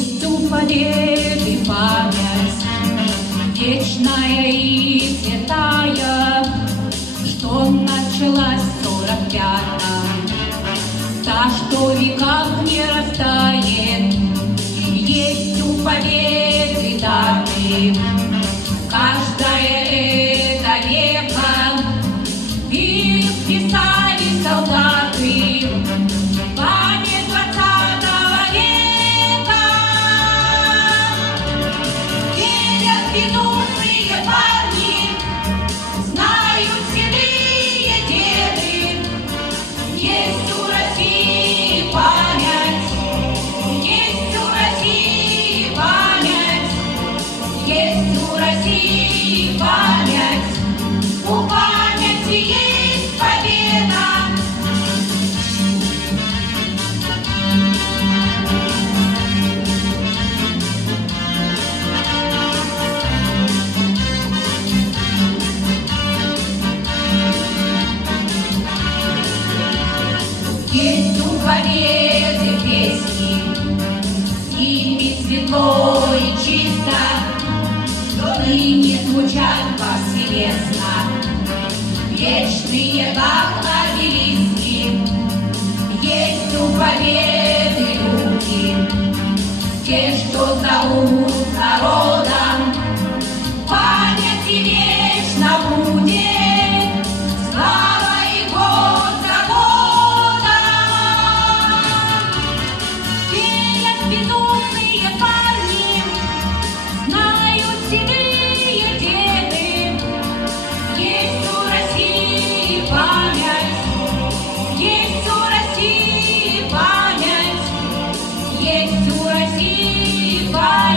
Есть у победы память, вечная и святая, что началась в 45-м, та, что в веках не растает. Есть у победы даты, каждая это века, и писали солдаты память 20 века. Верят безумные парни, знают седые деды. Есть у России память, есть у России память, есть у России память, у памяти есть победа. Есть у победы песни, с ними светло и чисто, что ныне звучат повсеместно, вечные, как обелиски. Есть у победы люди, те, что зовут народом, памяти вечно будет слава и год за годом. Верят безумные парни, знают седые деды. Есть у России память, есть у России память, есть у России память.